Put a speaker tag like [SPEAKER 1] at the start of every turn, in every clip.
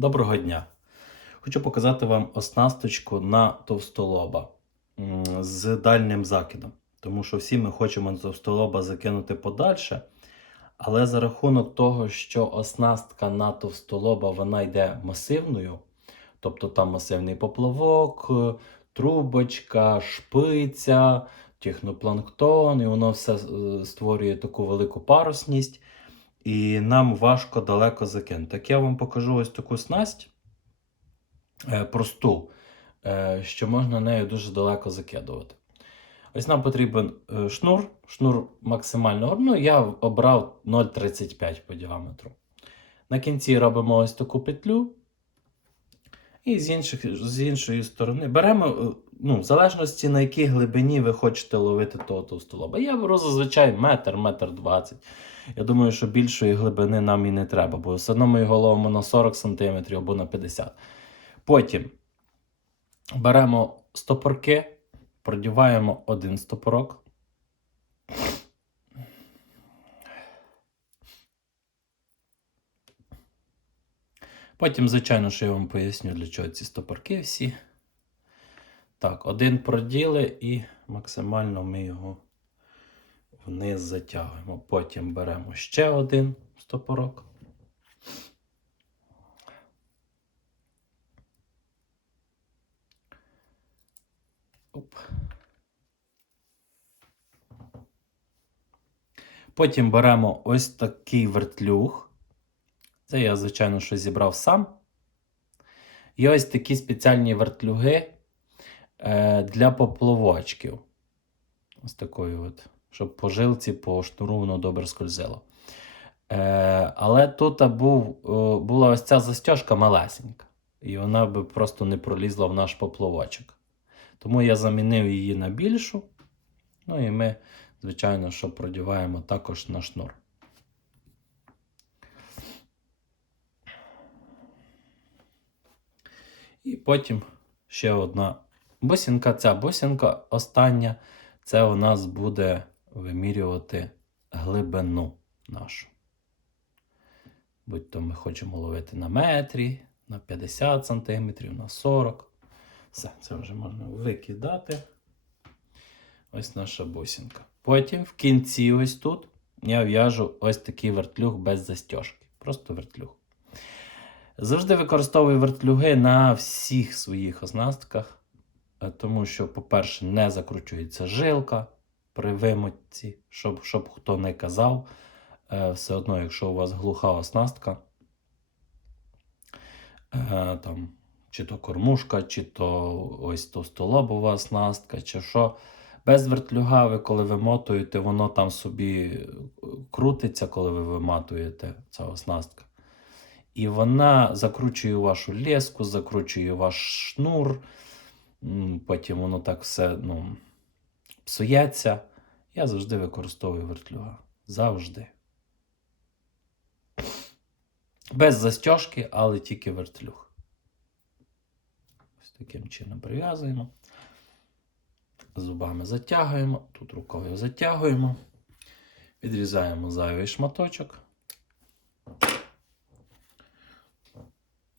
[SPEAKER 1] Доброго дня! Хочу показати вам оснасточку на товстолоба з дальним закидом. Тому що всі ми хочемо товстолоба закинути подальше. Але за рахунок того, що оснастка на товстолоба вона йде масивною, тобто там масивний поплавок, е, трубочка, шпиця, технопланктон, і воно все е, створює таку велику парусність і нам важко далеко закинути. Так я вам покажу ось таку снасть е, просту, е, що можна нею дуже далеко закидувати. Ось нам потрібен е, шнур, шнур максимально, ну я обрав 0,35 по діаметру. На кінці робимо ось таку петлю. І з, інших, з іншої сторони беремо, ну, в залежності на якій глибині ви хочете ловити того товстолоба. Я беру зазвичай метр, метр двадцять. Я думаю, що більшої глибини нам і не треба, бо все одно ми його ловимо на 40 см або на 50 Потім беремо стопорки, продіваємо один стопорок. Потім, звичайно, що я вам поясню, для чого ці стопорки всі. Так, один проділи і максимально ми його вниз затягуємо. Потім беремо ще один стопорок. Оп. Потім беремо ось такий вертлюг. Це я, звичайно, що зібрав сам. І ось такі спеціальні вертлюги е, для поплавочків. Ось такою от щоб по жилці, по шнуру воно добре скользило. Е, але тут був, е, була ось ця застежка малесенька, і вона би просто не пролізла в наш поплавочок. Тому я замінив її на більшу. Ну і ми, звичайно, що продіваємо також на шнур. І потім ще одна бусинка. Ця бусинка остання, це у нас буде вимірювати глибину нашу. Будь-то ми хочемо ловити на метрі, на 50 см, на 40 Все, це вже можна викидати. Ось наша бусинка. Потім в кінці, ось тут, я в'яжу ось такий вертлюг без застежки. Просто вертлюг. Завжди використовую вертлюги на всіх своїх оснастках, е, тому що, по-перше, не закручується жилка при вимотці, щоб, щоб хто не казав. Е, Все одно, якщо у вас глуха оснастка, е, там, чи то кормушка, чи то ось товстолобова оснастка, чи що. Без вертлюга, ви коли вимотуєте, воно там собі крутиться, коли ви виматуєте ця оснастка. І вона закручує вашу леску, закручує ваш шнур. Потім воно так все ну, псується. Я завжди використовую вертлюга. Завжди. Без застежки, але тільки вертлюг. Ось таким чином прив'язуємо. Зубами затягуємо, тут рукою затягуємо, відрізаємо зайвий шматочок.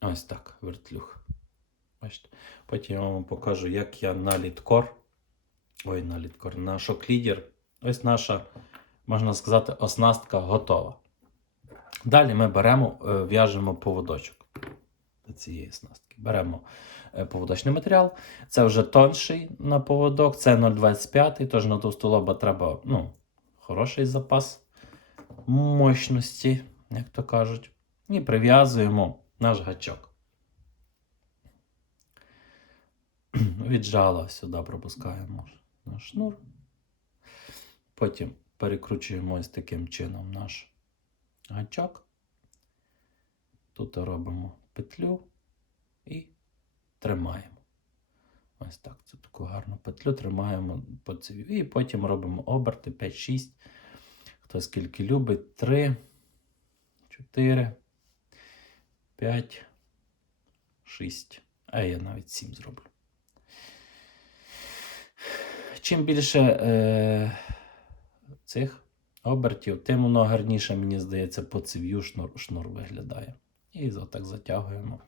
[SPEAKER 1] Ось так, вертлюг. Бачите? Потім я вам покажу, як я на літкор. Ой, на літкор, на шоклідер. Ось наша, можна сказати, оснастка готова. Далі ми беремо, е, в'яжемо поводочок до цієї оснастки. Беремо е, поводочний матеріал. Це вже тонший на поводок, це 0,25, тож на товстолоба треба ну, хороший запас мощності, як то кажуть. І прив'язуємо наш гачок. Від жала сюди пропускаємо наш шнур. Потім перекручуємо ось таким чином наш гачок. Тут робимо петлю і тримаємо. Ось так. Це таку гарну петлю тримаємо по циві. І потім робимо оберти 5-6. Хто скільки любить, 3, 4, 5, 6. А я навіть 7 зроблю. Чим більше е, цих обертів, тим воно гарніше, мені здається, по цив'ю шнур, шнур виглядає. І отак затягуємо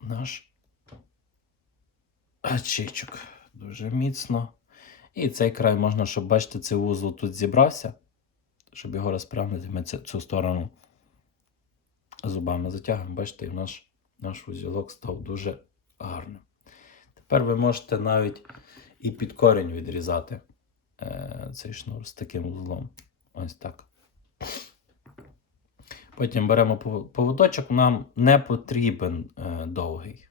[SPEAKER 1] наш гачичок. Дуже міцно. І цей край можна, щоб бачите, цей вузол тут зібрався, щоб його розправити, ми цю, цю сторону зубами затягуємо. Бачите, і наш, наш вузілок став дуже гарним. Тепер ви можете навіть і під корінь відрізати е, цей шнур з таким вузлом. Ось так. Потім беремо поводочок, нам не потрібен е, довгий.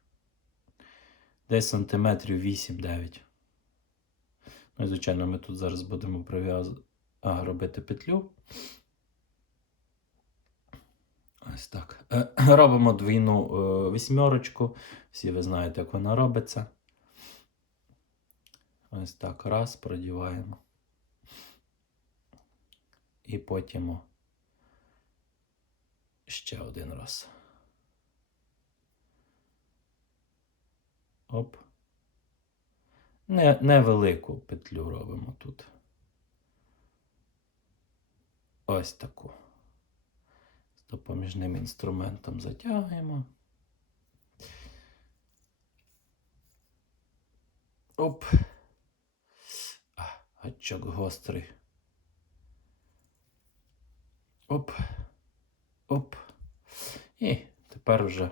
[SPEAKER 1] Десь сантиметрів 8-9. Ну і, звичайно, ми тут зараз будемо а, робити петлю. Ось так. Е, Робимо двійну е, вісьмерочку. Всі ви знаєте, як вона робиться. Ось так. Раз, продіваємо. І потім ще один раз. Оп. Не, невелику петлю робимо тут. Ось таку. З допоміжним інструментом затягуємо. Оп. Гачок гострий. Оп. Оп. І тепер вже.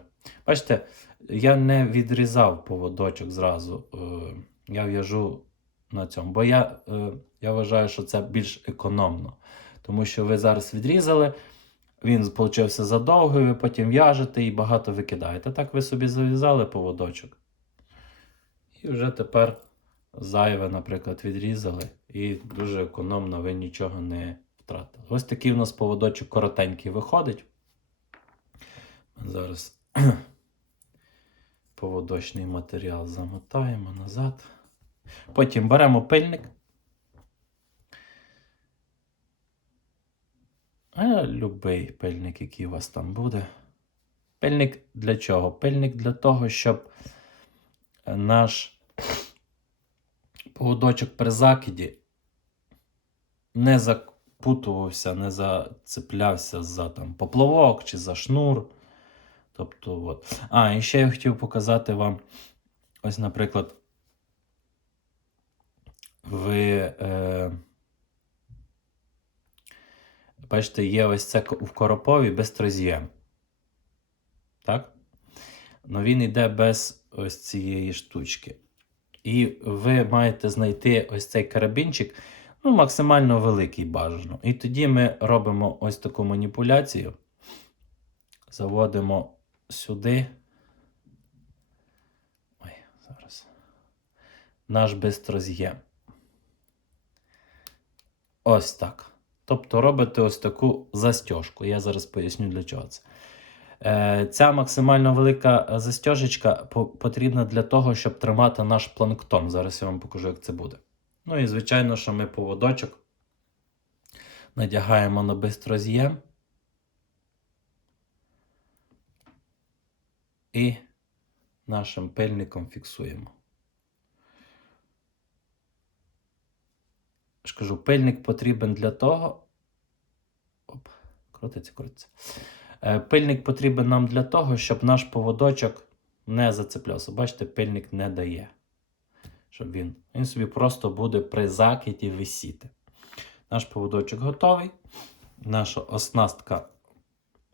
[SPEAKER 1] Бачите, я не відрізав поводочок зразу. Е, я в'яжу на цьому. Бо я, е, я вважаю, що це більш економно. Тому що ви зараз відрізали, він получився задовгий, ви потім в'яжете і багато викидаєте. Так ви собі зав'язали поводочок. І вже тепер зайве, наприклад, відрізали, і дуже економно ви нічого не втратили. Ось такий у нас поводочок коротенький виходить. Зараз поводочний матеріал замотаємо назад. Потім беремо пильник. А, любий пильник, який у вас там буде. Пильник для чого? Пильник для того, щоб наш поводочок при закиді не запутувався, не зацеплявся за там, поплавок чи за шнур. Тобто, от. А, і ще я хотів показати вам, ось, наприклад, ви. Е, бачите, є ось це в коропові без трозієм. Так? Ну він йде без ось цієї штучки. І ви маєте знайти ось цей карабінчик, ну, максимально великий бажано. І тоді ми робимо ось таку маніпуляцію. Заводимо сюди. Ой, зараз. Наш бистроз'єм. Ось так. Тобто робите ось таку застіжку. Я зараз поясню для чого це. Е, Ця максимально велика застіжечка по- потрібна для того, щоб тримати наш планктон. Зараз я вам покажу, як це буде. Ну і звичайно, що ми поводочок надягаємо на бистроз'єм. І нашим пильником фіксуємо. Я ж кажу, пильник потрібен для того. Оп, крутиться, крутиться. Е, Пильник потрібен нам для того, щоб наш поводочок не зацеплявся. Бачите, пильник не дає. Щоб він, він собі просто буде при закиді висіти. Наш поводочок готовий. Наша оснастка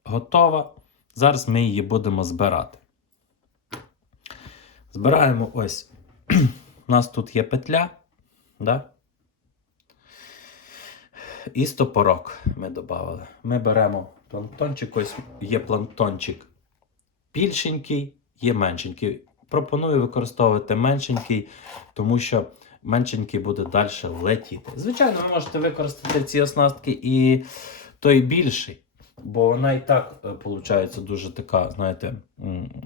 [SPEAKER 1] готова. Зараз ми її будемо збирати. Збираємо ось. У нас тут є петля. Да? І стопорок ми додали. Ми беремо планктончик, ось є планктончик більшенький, є меншенький. Пропоную використовувати меншенький, тому що меншенький буде далі летіти. Звичайно, ви можете використати ці оснастки і той більший, бо вона і так виходить дуже така, знаєте,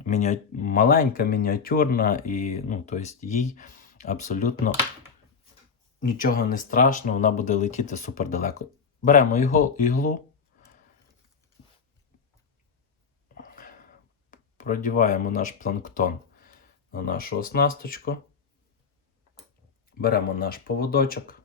[SPEAKER 1] міні... маленька, мініатюрна, і ну, тобто їй абсолютно нічого не страшно, вона буде летіти супер далеко. Беремо іглу, іглу продіваємо наш планктон на нашу оснасточку. Беремо наш поводочок.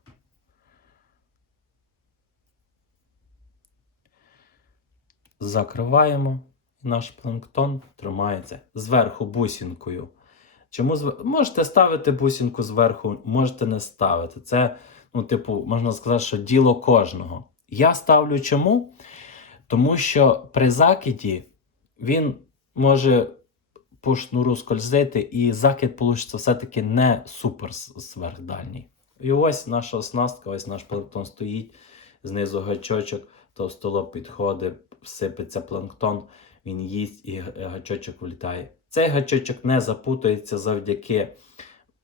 [SPEAKER 1] закриваємо. Наш планктон тримається зверху бусинкою. Чому зв... Можете ставити бусинку зверху, можете не ставити. Це, ну, типу, можна сказати, що діло кожного. Я ставлю чому? Тому що при закиді він може по шнуру скользити, і закид получиться все-таки не супер сверхдальній. І ось наша оснастка, ось наш планктон стоїть, знизу гачочок, товстолоб підходить, сипеться планктон, він їсть і гачочок влітає. Цей гачочок не запутається завдяки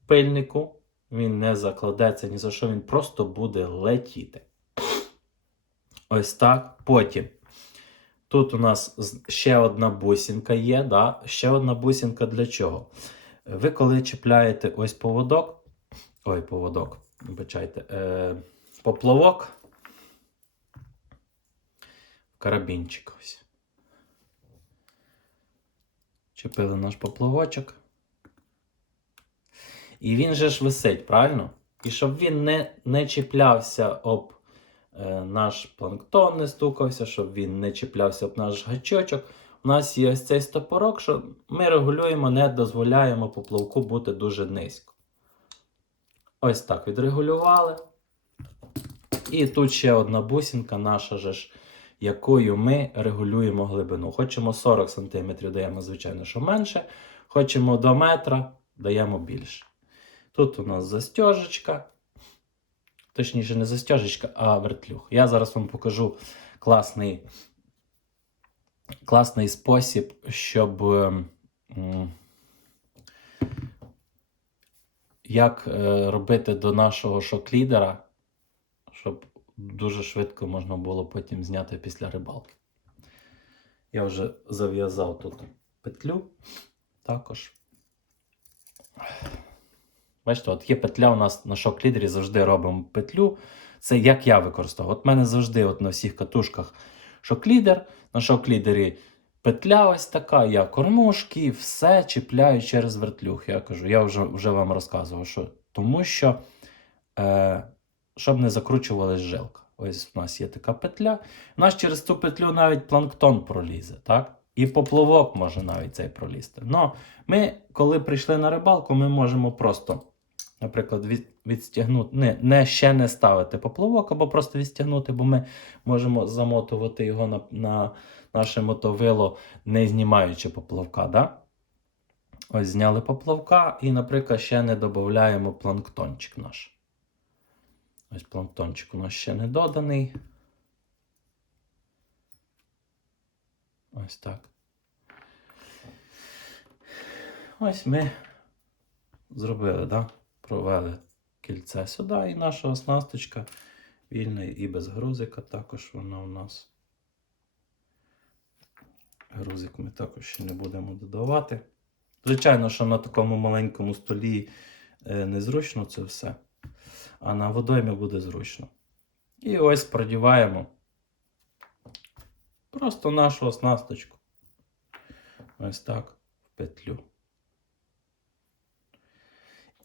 [SPEAKER 1] пильнику, він не закладеться ні за що, він просто буде летіти. Ось так. Потім. Тут у нас ще одна бусинка є. Да? Ще одна бусинка для чого? Ви коли чіпляєте ось поводок, ой, поводок, вибачайте, е, поплавок, карабінчик ось. Чепили наш поплавочок. І він же ж висить, правильно? І щоб він не, не чіплявся об е, наш планктон, не стукався, щоб він не чіплявся об наш гачочок. У нас є ось цей стопорок, що ми регулюємо, не дозволяємо поплавку бути дуже низько. Ось так відрегулювали. І тут ще одна бусинка наша же ж, якою ми регулюємо глибину. Хочемо 40 см даємо, звичайно, що менше. Хочемо до метра, даємо більше. Тут у нас застежечка. Точніше, не застежечка, а вертлюг. Я зараз вам покажу класний, класний спосіб, щоб ем, як е, робити до нашого шок-лідера, щоб дуже швидко можна було потім зняти після рибалки. Я вже зав'язав тут петлю також. Бачите, от є петля у нас на шок-лідері, завжди робимо петлю. Це як я використовую. От в мене завжди от на всіх катушках шок-лідер. На шок-лідері петля ось така, я кормушки, все чіпляю через вертлюг. Я кажу, я вже, вже вам розказував, що тому що е, щоб не закручувалась жилка. Ось у нас є така петля. У нас через цю петлю навіть планктон пролізе, так? І поплавок може навіть цей пролізти. Но ми, коли прийшли на рибалку, ми можемо просто, наприклад, від, відстягнути, не, не ще не ставити поплавок, або просто відстягнути, бо ми можемо замотувати його на, на наше мотовило, не знімаючи поплавка. Да? Ось зняли поплавка і, наприклад, ще не додаємо планктончик наш. Ось планктончик у нас ще не доданий. Ось так. Ось ми зробили, да? провели кільце сюди, і наша оснасточка вільна і без грузика також вона у нас. Грузик ми також ще не будемо додавати. Звичайно, що на такому маленькому столі е, незручно це все, а на водоймі буде зручно. І ось продіваємо просто нашу оснасточку. Ось так в петлю.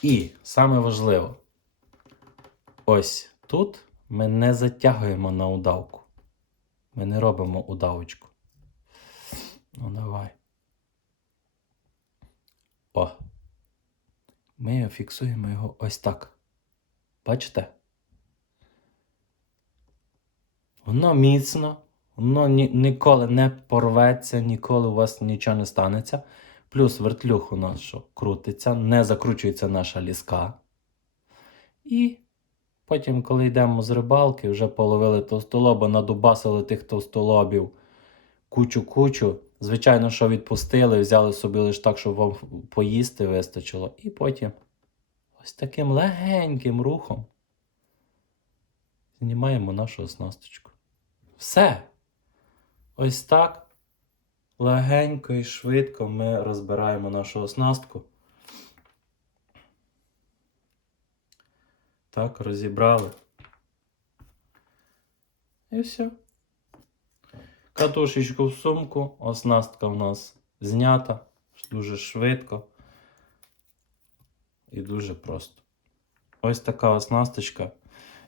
[SPEAKER 1] І саме важливо, ось тут ми не затягуємо на удавку. Ми не робимо удавочку. Ну, давай. О. Ми фіксуємо його ось так. Бачите? Воно міцно, воно ні, ніколи не порветься, ніколи у вас нічого не станеться. Плюс вертлюг у нас що крутиться, не закручується наша ліска. І потім, коли йдемо з рибалки, вже половили товстолоба, надубасили тих товстолобів кучу-кучу. Звичайно, що відпустили, взяли собі лише так, щоб вам поїсти вистачило. І потім ось таким легеньким рухом знімаємо нашу оснасточку. Все. Ось так. Легенько і швидко ми розбираємо нашу оснастку. Так, розібрали. І все. Катушечку в сумку, оснастка у нас знята дуже швидко і дуже просто. Ось така оснасточка.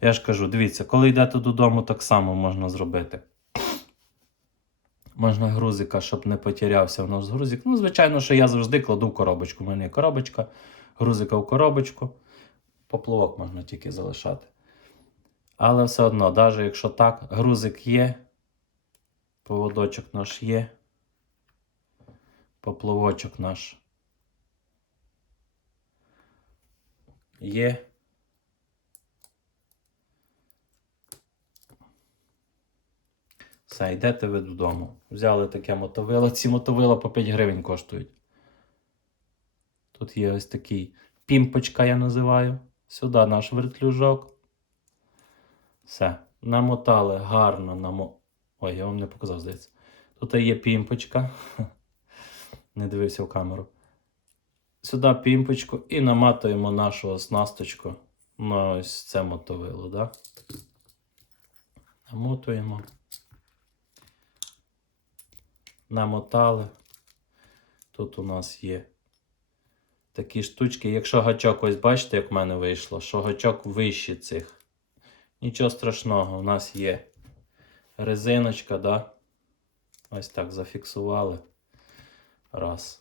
[SPEAKER 1] Я ж кажу, дивіться, коли йдете додому, так само можна зробити. Можна грузика, щоб не потерявся в нас грузик. Ну, звичайно, що я завжди кладу коробочку. У мене є коробочка, грузика в коробочку. Поплавок можна тільки залишати. Але все одно, навіть якщо так, грузик є, поводочок наш є, поплавочок наш є. Все, йдете ви додому. Взяли таке мотовило. Ці мотовила по 5 гривень коштують. Тут є ось такий пімпочка, я називаю. Сюди наш вертлюжок. Все. Намотали гарно намо... Ой, я вам не показав, здається. Тут є пімпочка. Не дивився в камеру. Сюди пімпочку і наматуємо нашу оснасточку на ось це мотовило. Да? Намотуємо. Намотали. Тут у нас є такі штучки. Якщо гачок, ось бачите, як в мене вийшло, що гачок вище цих. Нічого страшного, у нас є резиночка, да? Ось так зафіксували. Раз.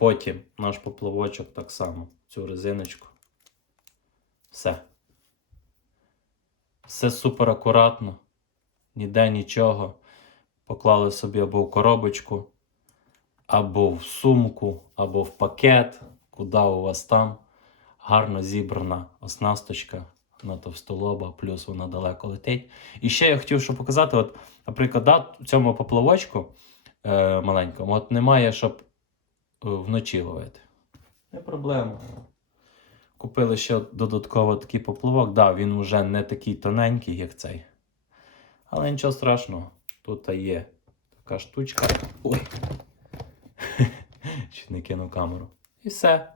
[SPEAKER 1] Потім наш поплавочок так само, цю резиночку. Все. Все супер акуратно. Ніде нічого. Поклали собі або в коробочку, або в сумку, або в пакет, куди у вас там. Гарно зібрана оснасточка на товстолоба, плюс вона далеко летить. І ще я хотів що показати: от, наприклад, да, в цьому поплавочку е, маленькому, от немає, щоб вночі ловити. Не проблема. Купили ще додатково такий поплавок. Да, він вже не такий тоненький, як цей. Але нічого страшного. Тут є така штучка. Ой. Чуть не кинув камеру. І все.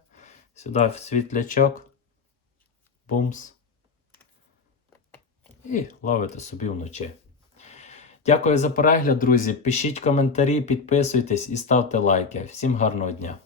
[SPEAKER 1] Сюди в світлячок. Бумс. І ловите собі вночі. Дякую за перегляд, друзі. Пишіть коментарі, підписуйтесь і ставте лайки. Всім гарного дня!